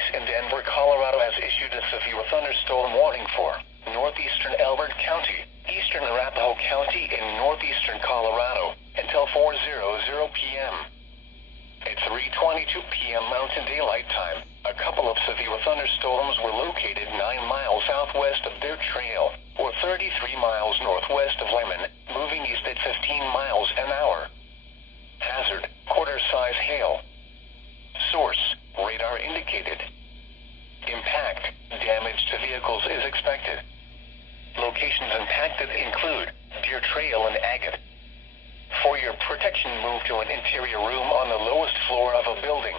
Police in Denver, Colorado has issued a severe thunderstorm warning for northeastern Elbert County, eastern Arapahoe County, and northeastern Colorado until 4:00 p.m. At 3:22 p.m. Mountain Daylight Time, a couple of severe thunderstorms were located 9 miles southwest of their trail, or 33 miles northwest of Lemon, moving east at 15 miles an hour. Hazard, quarter-size hail. Source, radar indicated. Impact, damage to vehicles is expected. Locations impacted include Deer Trail and Agate. For your protection, move to an interior room on the lowest floor of a building.